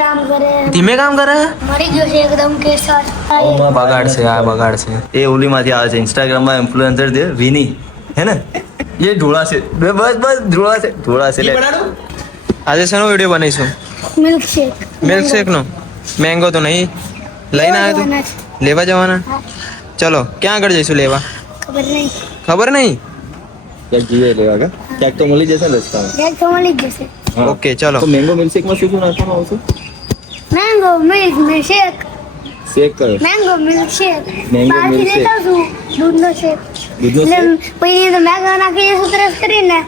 કામ કરે. ધીમે કામ કરે. મરી ગયો છે એકદમ કેસર. બગાડશે આ બગાડશે. એ ઓલીમાંથી આવે છે ઇન્સ્ટાગ્રામમાં ઇન્ફ્લુએન્સર છે વિની હે ને એ ઢોળા છે બસ ઢોળા છે લે. આજે શેનો વિડીયો બનાવીશું? મિલ્કશેક. મિલ્કશેક નો. મેંગો તો નહીં લઈને આવ્યો તું? લેવા જવાના? ચલો ક્યાં આગળ જઈશું લેવા? ખબર નહીં. ખબર નહીં. ક્યાંક જીવે લેવા કા ક્યાંક તો મળી જશે ને રસ્તામાં. ક્યાંક તો મળી જ જશે. ઓકે ચલો. તો મેંગો મિલ્કશેકમાં શું શું નાખવાનું આવશે? Mango milkshake. શેક કરો. Mango milkshake. Mango બહારથી milkshake. લેતા છું દૂધનો શેક. દૂધનો એટલે શેક? પછી તો મેંગો નાખી દઈશું ક્રશ કરીને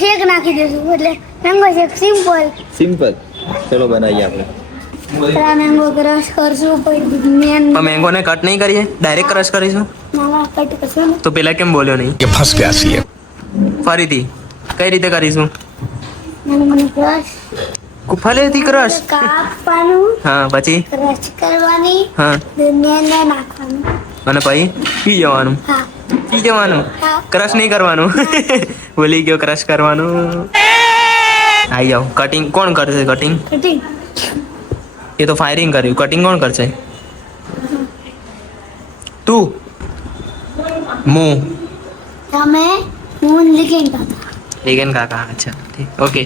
શેક નાખી દઈશું એટલે મેંગો શેક સિમ્પલ. સિમ્પલ. ચલો બનાવીએ આપણે. પેલા મેંગો ક્રશ કરશું પછી મેન પણ મેંગોને કટ નહીં કરીએ, ડાયરેક્ટ ક્રશ કરીશું. નાના કટ કરશું ને. તો પેલા કેમ બોલ્યો નહીં? ये फंस गया सी है। ફરીથી કઈ રીતે કરીશું? મને ક્રશ ફરીથી ક્રશ. કાપવાનું હા પછી ક્રશ કરવાની હા મેન નાખવાનું. અને પછી પી જવાનું. હા પી જવાનું. હા. ક્રશ નહીં કરવાનું. ભૂલી ગયો ક્રશ કરવાનું. આઈ જાઓ. કટિંગ કોણ કરશે? કટિંગ કટિંગ એ તો ફાયરિંગ કર્યું. કટિંગ કોણ કરશે? તું. હું તમે હું લીકિંગ કરતા. લેગન કાકા. અચ્છા ઓકે.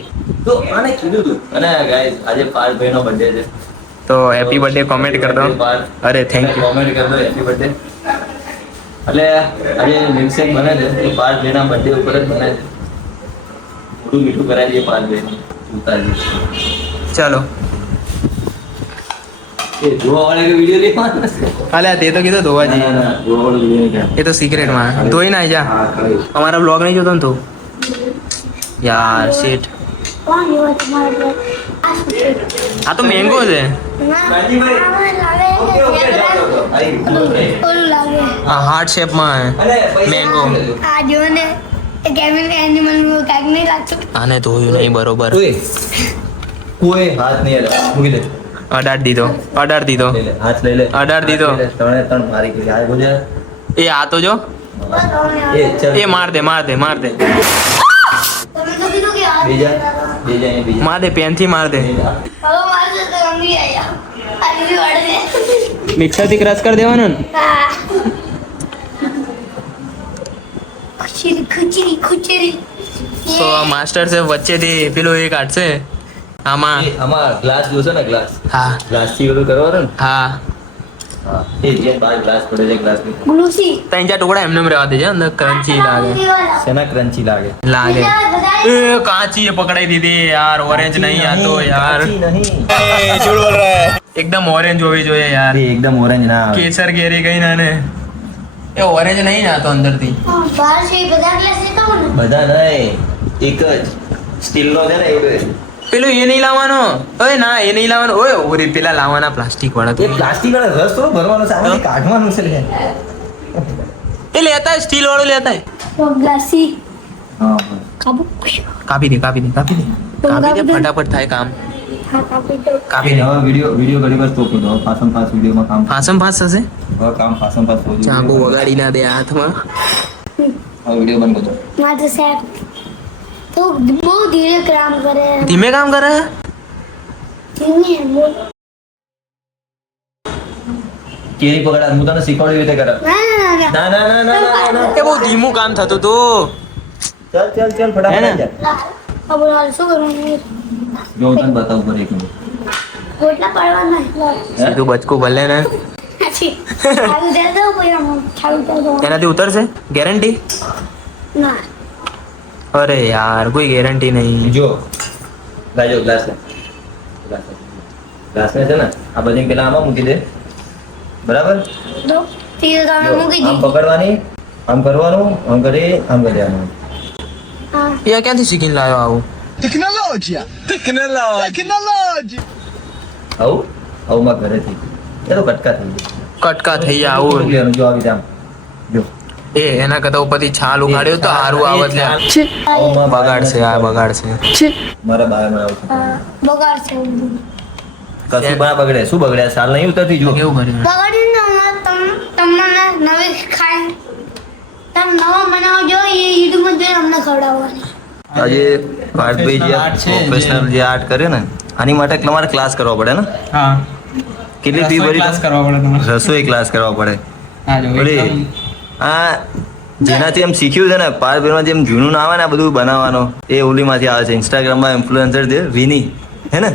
તો આને કીધું તું અને ગાઈસ આજે પાર્થભાઈનો બર્થડે છે તો હેપી બર્થડે કોમેન્ટ કરી દો. અરે થેન્ક યુ. કોમેન્ટ કરી દો હેપી બર્થડે. એટલે આજે મિલ્કશેક બને છે એ પાર્થભાઈના બર્થડે ઉપર જ બને છે. મોટું મીઠું કરાવી દઈએ પાર્થભાઈને. ઉતારી ચાલો. એ જોવા વાળા કે વિડિયો લેવાનો છે. અલ્યા તે તો કીધું ધોવા જઈએ. જોવા વાળો વિડિયો નહીં. એ તો સિક્રેટમાં ધોઈ ના જા. હા ખાલી અમારા બ્લોગ નહીં જોતો ને તું યાર શીટ. કોણ એવો તમારો આ શું છે? આ તો મેંગો છે. ઓલું લાગે આ હાર્ટ શેપમાં મેંગો. આ જો ને કેમિંગ એનિમલ નું કાક નહીં લાગતું. આને ધોયું નહીં બરોબર. કોઈ હાથ નહીં અડે. મૂકી દે. અડાડ દીધો. અડાડ દીધો. લઈ લે હાથ લઈ લે. અઢાર દીધો. ત્રણે ત્રણ મારી ગઈ આ બોલે એ આ તો જો એ ચાલ એ માર દે માર દે માર દે તમે તો કીધું કે આ બીજા બીજા માર દે પેનથી માર દે. હવે મારે તો રમી આયા આ રીવી વાળે મિક્સરથી ક્રશ કરી દેવાનું ને. હા ખુચરી તો માસ્ટર છે વચ્ચેથી પેલું એ કાઢશે આમાં. આમાં ગ્લાસ જોશે ને ગ્લાસ હા ગ્લાસ થી ઓલું કરવાનું ને હા. હા એ જે બાર ગ્લાસ પડે છે ગ્લાસ ની ગ્લુસી ત્રણ ચાર ટુકડા એમને એમ રહેવા દેજે અંદર ક્રન્ચી લાગે શેના ક્રન્ચી લાગે લાગે. એ કાચી એ પકડાઈ દીધી યાર. ઓરેન્જ નહીં આ તો યાર. એકદમ ઓરેન્જ હોવી જોઈએ યાર. એ એકદમ ઓરેન્જ ના આવે કેસર કેરી કઈ ના ને એ ઓરેન્જ નહીં ના તો અંદરથી. બહાર છે બધા ગ્લાસ લેતા હો ને બધા નહીં એક જ સ્ટીલ નો છે ને એ પેલું એ નહીં લાવવાનો. ઓય ના એ નહીં લાવવાનો. ઓય ઓરી પેલા લાવવાના પ્લાસ્ટિક વાળા. એ પ્લાસ્ટિક વાળો રસ થોડો ભરવાનો છે આમાંથી કાઢવાનું છે લે. એ લેતા સ્ટીલ વાળું લેતા. તો ગ્લાસી હા કાબુ કાપી દે કાપી દે કાપી દે કાપી દે ફટાફટ થાય કામ. હા કાપી દો કાપી દે. હવે વિડિયો ઘણી વાર સ્ટોપ કરો ફાસમ ફાસ વિડિયોમાં કામ ફાસમ ફાસ થશે. હવે કામ ફાસમ ફાસ થઈ ચાકુ વગાડી ના દે હાથમાં. હવે વિડિયો બંધ કરો મારે સાહેબ તો બહુ ધીરે કામ કરે ધીમે કામ કરે. ધીમે બહુ કેરી પકડા હું તને શીખવાડી રીતે કરે ના ના ના ના ના ના ના એ બહુ ધીમું કામ થતું હતું. ચાલ ચાલ ચાલ હે ને? ફટાફટ જા अब बोल શું કરવાનું જો હું તને બતાવું પર એક મિનિટ ગોટલા પાડવાના સીધું બચકું ભલે ને અચ્છી ચાલુ દે દો પછી આમ ચાલુ કરી દો એનાથી ઉતરશે ગેરંટી? ના અરે યાર કોઈ ગેરંટી નહીં. જો લાજો ગ્લાસ લે ગ્લાસ ને છે ને આ બધી પેલા આમાં મૂકી દે બરાબર દો તીર તમે જો, મૂકી આમ દીધી પકડવાની આમ કરવાનું આમ કરી આમ કરી દેવાનું હા એ ક્યાંથી શીખીને લાવ્યો આવું? टेक्नोलॉजी टेक्नोलॉजी આવું આવું માં ઘરેથી એ તો કટકા થઈ જાય કટકા થઈ જાય આવું. લેવાનું જો આવી રીતે આમ જો એ એના કરતા ઉપરથી છાલ ઉગાડ્યો તો હારું આવત લે. આવું માં બગાડશે આ બગાડશે. મારા બારમાં આવું છે. બગાડ છે કશું પણ બગડે શું બગડે સાલ નહીં ઉતરતી જો કેવું કર્યું? બગાડીને તમને નવી ખાઈ તમે નવા બનાવજો એ યુટ્યુબમાં જોઈને અમને ખવડાવવાની આજે પાર્થભાઈ જે Professional art છે પ્રોફેશનલ જે આર્ટ કરે ને આની માટે તમારે ક્લાસ કરવો પડે ને? હા કેટલી ફી ભરી? ક્લાસ કરવા પડે તમારે. રસોઈ ક્લાસ કરવા પડે. હા જો ઓલી એકદમ આ જેનાથી એમ શીખ્યું છે ને પાર્ટમાં જેમ જૂનું ના આવે ને આ બધું બનાવવાનું એ ઓલીમાંથી આવે છે. ઇન્સ્ટાગ્રામમાં ઇન્ફ્લુએન્સર છે વિની, હે ને?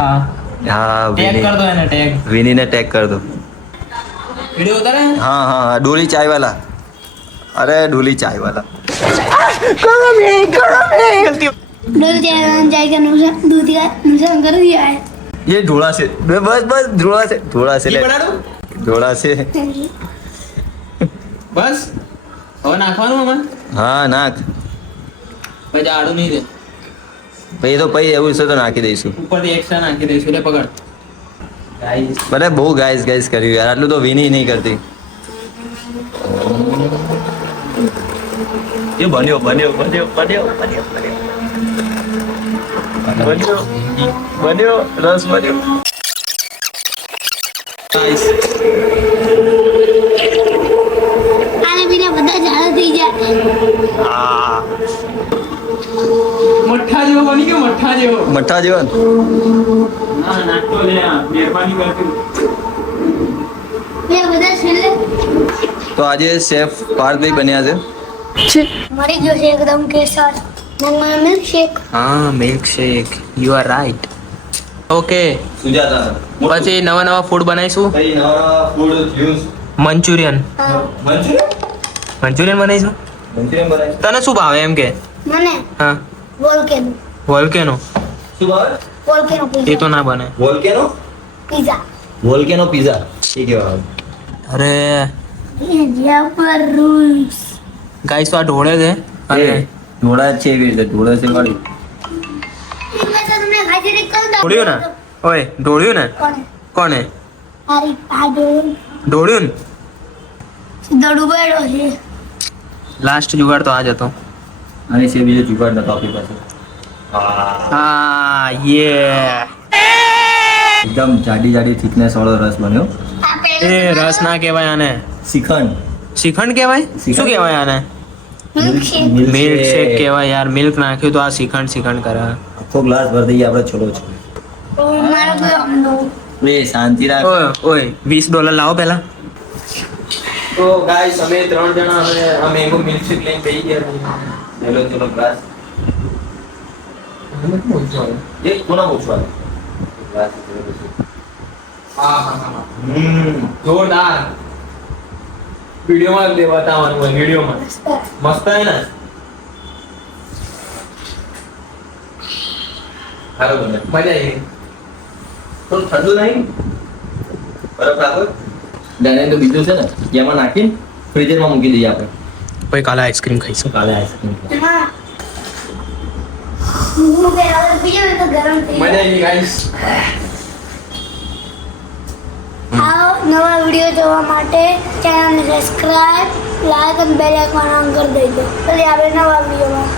હા હા ટેગ વિની. કર દો એને ટેગ. વિનીને ટેગ કર દો. વિડિયો ઉતારે. हाँ हाँ हाँ डोली चाय वाला. अरे डोली चाय वाला. दूध चाय का नुकसान दूध का नुकसान कर दिया है। ये ढोला से बस बस ढोला से ઈ ले બનાડું? ढोला से. બસ હવે નાખવાનું આમાં. हाँ नाख. પછી આડું નહીં દે. પછી તો પછી એવું છે તો નાખી દઈશું. ઉપરથી એક્સ્ટ્રા નાખી દઈશું એટલે પકડ. ભલે બહુ ગાઈસ ગાઈસ કર્યું યાર, આટલું તો વિની નહીં કરતી. એ બન્યો બન્યો બન્યો બન્યો બન્યો બન્યો બન્યો રસ બન્યો. આને બીને બધા ઝાડા થઈ જાય. હા મઠ્ઠા જેવો બની ગયો, મઠ્ઠા જેવો. મઠ્ઠા જેવો ને? ના નાખતો લે આ મહેરબાની કરતી. બે બધા છેલ્લે તો આજે શેફ પાર્થભાઈ બન્યા છે. મરી ગયો છે એકદમ કેસર. મને મિલ્ક શેક. હા milk shake, you are right. Okay Sujata પછી નવા નવા ફૂડ બનાવીશું. કઈ નવા food juice Manchurian Manchurian Manchurian બનાવીશું. મંચુરિયન બનાવીશું. તને શું ભાવે એમ કે? મને હા વોલ્કેનો વોલ્કેનો. શું ભાવે? વોલ્કેનો એ તો ના બને. Volcano pizza. વોલ્કેનો પિઝા એ કેવા આવે? અરે જ્યાં પર રૂલ્સ. ગાઈસ તો આ ઢોળે છે અને ઢોળા છે એવી રીતે ઢોળા છે વાળી. મેં તો તમને હાજરી કરી દઉં. ઢોળ્યું ને? ઓય ઢોળ્યું ને? કોણે? કોને તારી પાડો ઢોળ્યું ને? સીધો ડૂબાડ્યો છે. લાસ્ટ જુગાડ તો આ જ હતો. આની છે બીજો જુગાડ નતો આપણી પાસે. હા યે એકદમ જાડી જાડી થિકનેસ વાળો રસ બન્યો. આ પહેલો એ રસ ના કહેવાય આને, શ્રીખંડ શ્રીખંડ કહેવાય. શ્રીખંડ. શું કહેવાય આને? Milk shake. મિલ્ક શેક કહેવાય યાર. મિલ્ક નાખ્યું તો આ શ્રીખંડ શ્રીખંડ કરે. આખો ગ્લાસ ભરી દઈએ આપણે છોડો છો. મારો કોઈ અમનો. એ શાંતિ રાખ. ઓય ઓય $20 લાવો પહેલા. તો ગાઈસ અમે 3 જણા હવે આ મેંગો મિલ્ક શેક લઈને બેહી ગયા. ચલો ચલો ગ્લાસ એક કોના પૂછવાનું ગ્લાસ હા હા હા જોરદાર. વિડિયોમાં દે બતાવવાનું હોય વિડિયોમાં. મસ્ત હે ને? હાલો બને મજા આવી. તો ઠંડુ નહીં બરફ રાખો. દાને તો બીજું છે ને જેમાં નાખીને ફ્રીઝરમાં મૂકી દઈએ આપણે. પછી કાલે આઈસ્ક્રીમ ખાઈશું. કાલે આઈસ્ક્રીમ હા. હું કે હવે બીજો તો ગરમ થઈ મજા જાય. આવી ગાઈસ. આ નવા વિડીયો જોવા માટે ચેનલને સબસ્ક્રાઇબ, લાઈક અને બેલ આઇકોન ઓન કરી દેજો. એટલે આપણે નવા વિડીયોમાં